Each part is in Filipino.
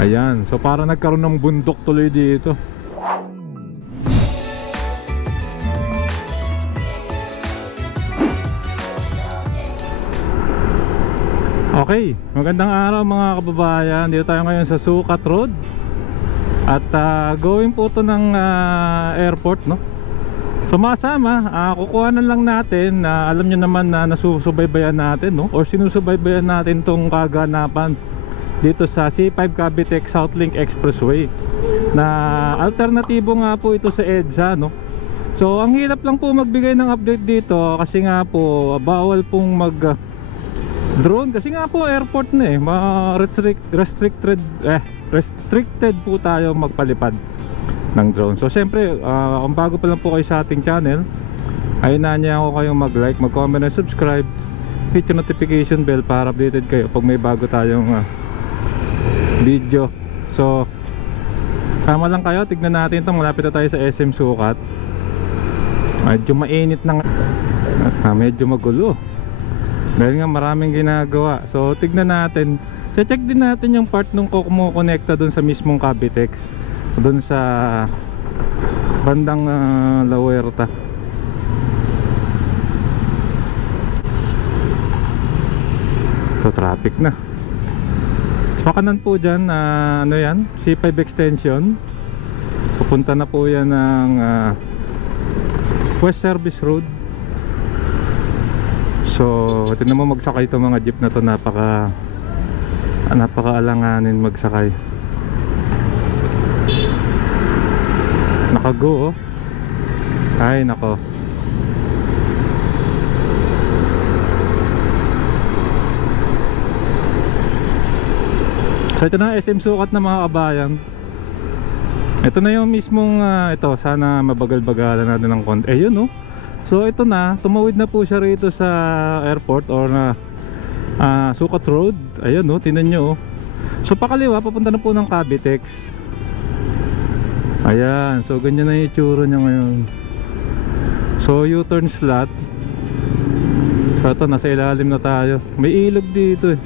Ayan, so para nagkaroon ng bundok tuloy dito. Okay, magandang araw mga kababayan. Dito tayo ngayon sa Sukat Road. At going po to ng airport, no? Sumasama, kukuhanan lang natin. Alam nyo naman na nasusubaybayan natin, no? Or sinusubaybayan natin tong kaganapan dito sa C5 Cavite South Link Expressway, na alternatibo nga po ito sa EDSA, no? So ang hirap lang po magbigay ng update dito kasi nga po bawal pong mag drone kasi nga po airport na eh. Restricted po tayo magpalipad ng drone. So syempre kung bago pa lang po kayo sa ating channel, ay nanya ako kayong mag-like, mag-comment and subscribe, hit yung notification bell para updated kayo pag may bago tayong video. So sama lang kayo, tignan natin ito. Malapit na tayo sa SM Sukat. Medyo mainit na nga, medyo magulo dahil nga maraming ginagawa. So tignan natin, check din natin yung part nung kumukonekta dun sa mismong Cavitex, dun sa bandang La Huerta. So traffic na. Sa kanan po dyan, ano yan, C5 extension. Pupunta na po yan ng West Service Road. So tingnan mo, magsakay itong mga jeep na to. Napaka-alanganin magsakay. Nakago oh. Ay nako. So ito na SM Sukat na mga kabayan. Ito na yung mismong ito, sana mabagal-bagalan natin ng konti. Ayun no. So ito na, tumawid na po siya rito sa airport or Sukat Road. Ayun no, tingnan nyo oh. So pakaliwa, papunta na po ng Cavitex. Ayan, so ganyan na yung itsura niya ngayon. So U-turn slot. So ito, nasa ilalim na tayo. May ilog dito eh.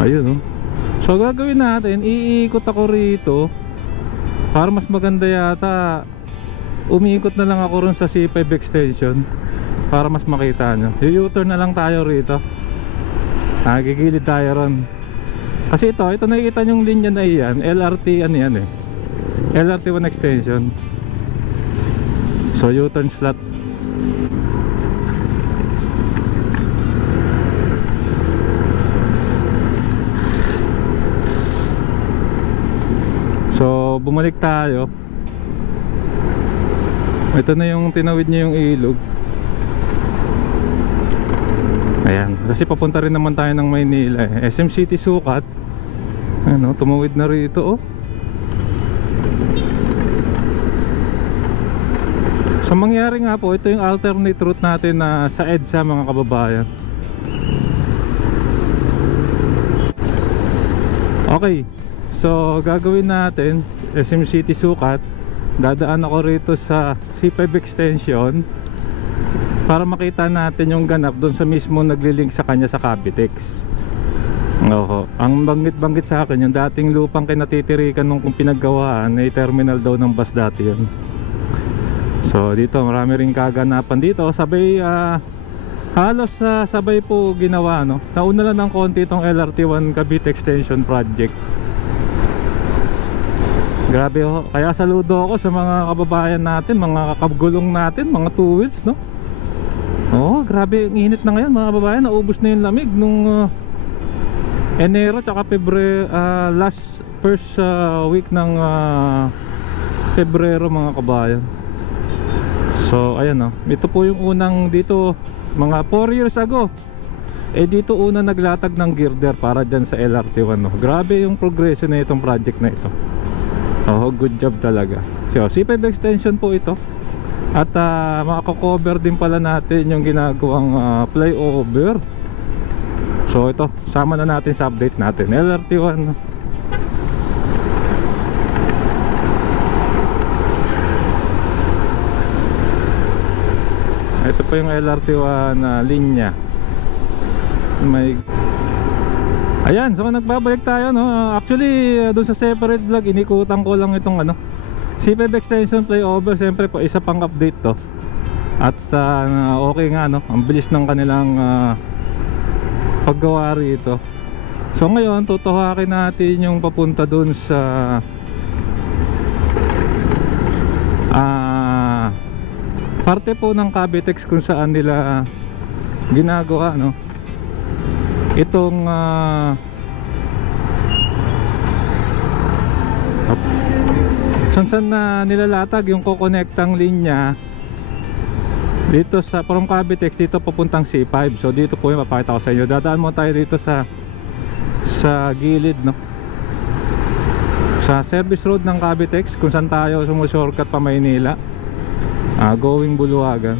Ayun oh. So gagawin natin, iikot ako rito para mas maganda yata. Umiikot na lang ako ron sa C5 extension para mas makita nyo. U-turn na lang tayo rito. Gigilid tayo ron. Kasi ito nakikita nyong linya na iyan, LRT ano yan eh, LRT 1 extension. So U-turn slot. So bumalik tayo. Ito na yung tinawid niya yung ilog. Ayan, kasi papunta rin naman tayo ng Maynila eh. SM City Sukat. Ano, tumawid na rito oh. So mangyari nga po, ito yung alternate route natin na sa EDSA mga kababayan. Okay. So gagawin natin, SM City Sukat, dadaan ako rito sa C5 extension para makita natin yung ganap doon sa mismo naglilink sa kanya sa Cavitex. Ang banggit-banggit sa akin yung dating lupang kinatitirikan nung pinaggawaan ay terminal daw ng bus dati yun. So dito marami ring kaganapan dito, sabay halos sabay po ginawa no. Nauna lang ng konti itong LRT1 Cavite Extension Project. Grabe ho, kaya saludo ako sa mga kababayan natin, mga kakabgulong natin, mga two wheels no. Oh, grabe, ang init na ngayon mga kababayan, naubos na yung lamig nung Enero tsaka last first week ng Pebrero mga kababayan. So ayan no, ito po yung unang dito mga 4 years ago. Dito una naglatag ng girder para dyan sa LRT1 no. Grabe yung progression na itong project na ito. Oh, good job talaga. So C5 extension po ito. At makakover din pala natin yung ginagawang flyover. So ito, sama na natin sa update natin LRT1. Ito po yung LRT1 linya. may... Ayan, so nagbabalik tayo, no? Actually, doon sa separate vlog, inikutan ko lang itong ano, C5 extension flyover. Siyempre po, isa pang update to. At okay nga, no? Ang bilis ng kanilang paggawa rito. So ngayon, tutuhakin natin yung papunta doon sa parte po ng Cavitex kung saan nila ginagawa, no? Itong saan na nilalatag yung kukonektang linya dito sa from Cavitex dito papuntang C5. So dito po yung papakita ko sa inyo. Dadaan mo tayo dito sa gilid, no? Sa service road ng Cavitex kung saan tayo sumushortcut pa Maynila, going Buluwagan.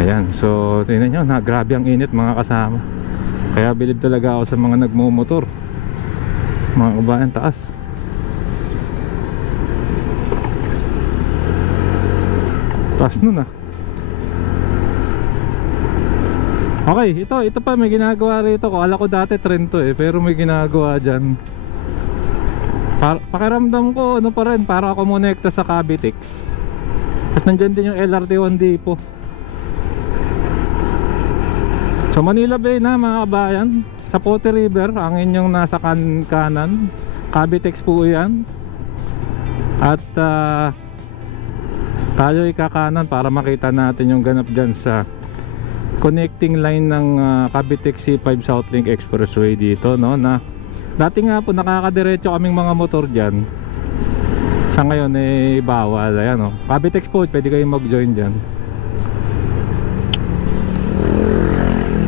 Ayan, so tingnan nyo, grabe ang init mga kasama. Kaya bilib talaga ako sa mga nagmumotor, mga kabayan. Taas. Taas nun ah. Okay, ito pa may ginagawa rito. Kala ko dati trend to pero may ginagawa dyan. Pakiramdam ko ano pa rin, para ako monekta sa Cavitex. Tapos nandyan din yung LRT1 Depot. So Manila Bay na mga kabayan, sa Pote River ang inyong nasa kanan. Cavitex po yan. At tayo ikakanan para makita natin yung ganap dyan sa connecting line ng Cavitex C5 Southlink Expressway dito, no? Na dati nga po nakakadiretso kaming mga motor dyan. Sa ngayon bawal. Ayan, no? Cavitex po, pwede kayong mag-join dyan.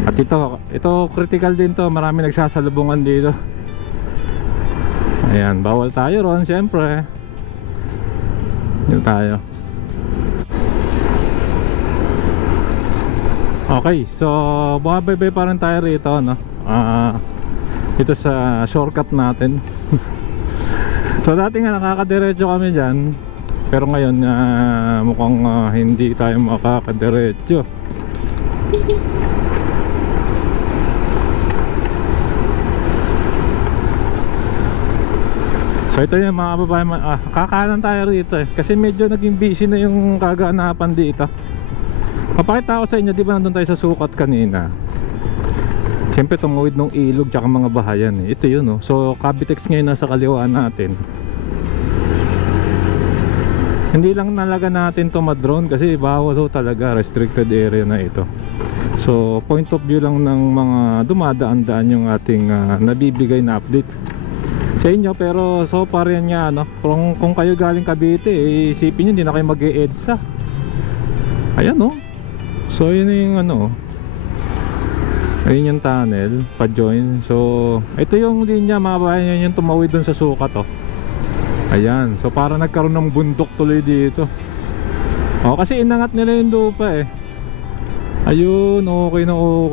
At ito critical din to, marami nagsasalubungan dito. Ayan, bawal tayo ron syempre. Dito tayo. Okay, so bumabaybay pa rin tayo rito, no? Ito sa shortcut natin. So dati nga nakakadiretso kami dyan, pero ngayon mukhang hindi tayo makakadiretso. So ito yung mga babae, kakanan tayo rito kasi medyo naging busy na yung kaganapan dito. Papakita ko sa inyo, di ba nandun tayo sa sukat kanina? Siyempre tumawid ng ilog tsaka mga bahayan Ito yun, no? So Cavitex ngayon nasa kaliwaan natin. Hindi lang nalaga natin to ma-drone kasi bawal talaga, restricted area na ito. So point of view lang ng mga dumadaan-daan yung ating nabibigay na update sa inyo. Pero so far yan nga, no? Kung kayo galing Cavite, isipin nyo hindi na kayo mag-e-EDSA. Ayan, no? So yun yung ano, ayun yung tunnel pa-join. So ito yung linya mga bayan, yung tumawid dun sa sukat, oh. Ayan, so para nagkaroon ng bundok tuloy dito. Kasi inangat nila yung lupa Ayun, okay na no?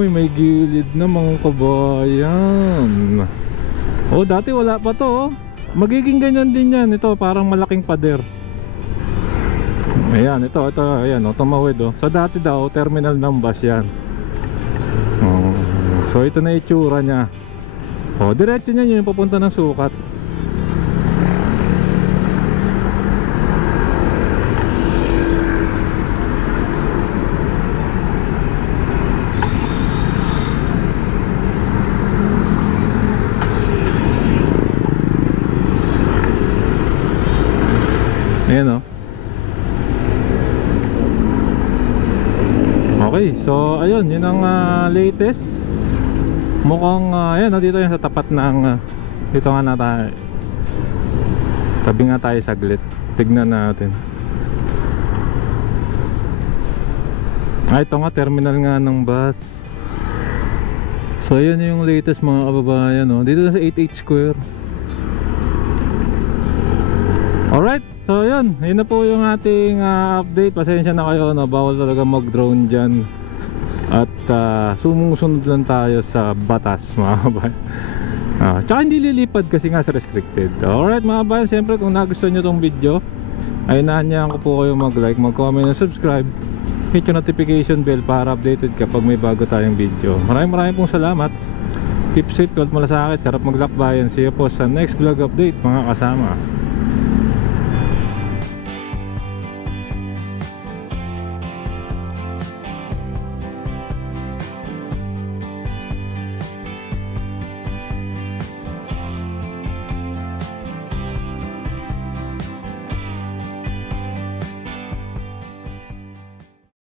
Uy, may gilid na mga kabayan. Dati wala pa to, magiging ganyan din yan. Ito parang malaking pader. Ayan, ito ayan, tumawid So dati daw terminal ng bus yan. So ito na itsura niya. Diretso niya yung papunta ng sukat. Ayan, okay, so ayun, yun ang latest. Mukhang ayan, dito yan sa tapat ng dito nga na tayo. Tabi nga tayo saglit. Tignan natin. Ito nga, terminal nga ng bus. So ayan yung latest mga kababayan, dito na sa 88 Square. Alright, so yun na po yung ating update. Pasensya na kayo, bawal talaga mag-drone dyan. At sumusunod lang tayo sa batas mga kabayan. Tsaka hindi lilipad kasi nga sa restricted. Alright mga kabayan, siyempre kung nagustuhan nyo tong video, ay naanyahan ko po kayo mag-like, mag-comment, and subscribe. hit yung notification bell para updated kapag may bago tayong video. Maraming pong salamat. Keep safe, God malasakit, sarap maglakbayan. See you po sa next vlog update mga kasama.